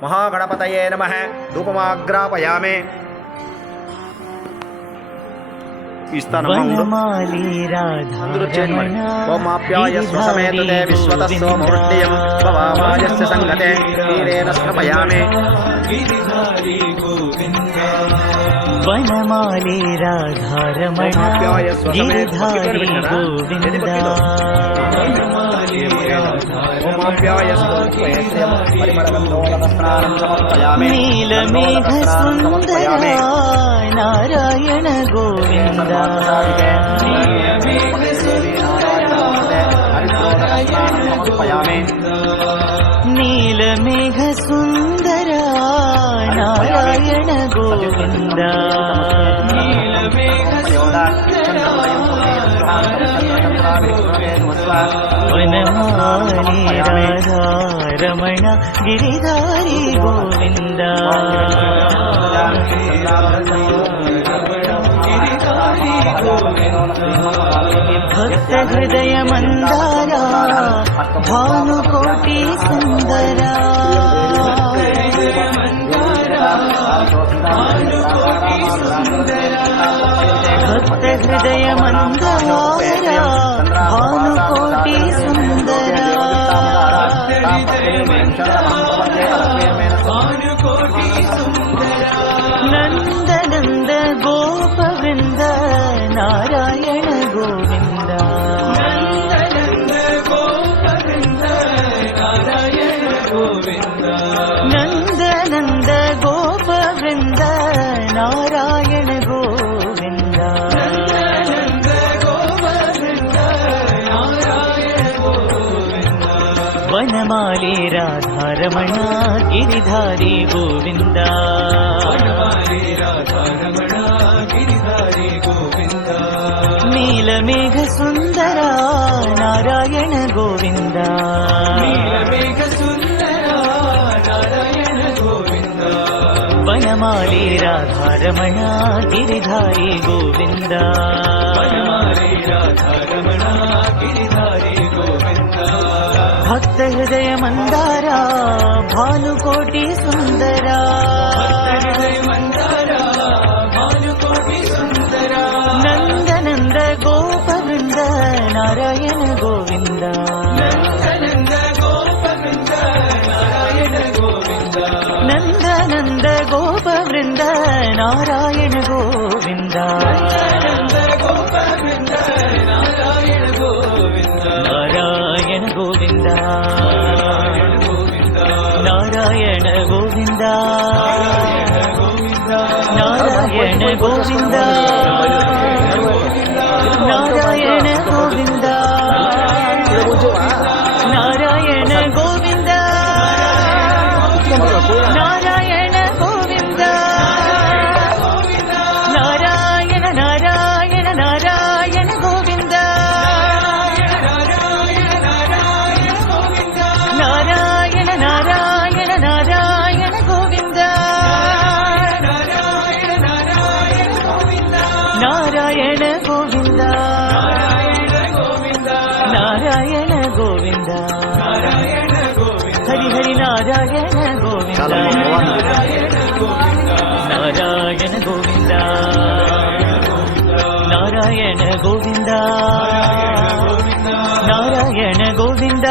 महागणपतये नमः धूपमाग्रापयामि అందరూ చేయండి ఓమాప్యాయ స్వసమేతతే విశ్వతస్సో మౌఢ్యం భవామాయస్య సంగతే తీరేణ స్నపయామి వనమాలి రాధారమణ గిరిధారి గోవింద ఓమాప్యాయ పరిమళగంధోలవస్త్రాణం సమర్పయామి నీలమేఘ సుందర నారాయణ గోవింద నీలమేఘ సుందర నారాయణ గోవింద వనమాలి రాధారమణ గిరిధారి గోవింద భక్త హృదయ మందార భానుకోటి సుందర భక్త హృదయ మందార భానుకోటి సుందర నందనంద గోప వృంద నారాయణ గోవింద నందనంద గోప వృంద నారాయణ గోవింద వనమాలి రాధారమణ గిరిధారి గోవింద నీలమేఘ సుందర నారాయణ గోవింద వనమాలి రాధారమణ గిరిధారి గోవింద భక్త హృదయ మందార భానుకోటి సుందర నందనంద గోప వృంద నారాయణ గోవింద నందనంద గోప వృంద నారాయణ గోవింద నారాయణ గోవింద నారాయణ గోవింద నారాయణ గోవింద నారాయణ గోవింద నారాయణ గోవింద నారాయణ గోవింద నారాయణ నారాయణ నారాయణ గోవింద నారాయణ నారాయణ నారాయణ గోవింద నారాయణ గోవింద నారాయణ గోవింద హరి హరి నారాయణ గోవింద నారాయణ గోవింద నారాయణ గోవింద నారాయణ గోవింద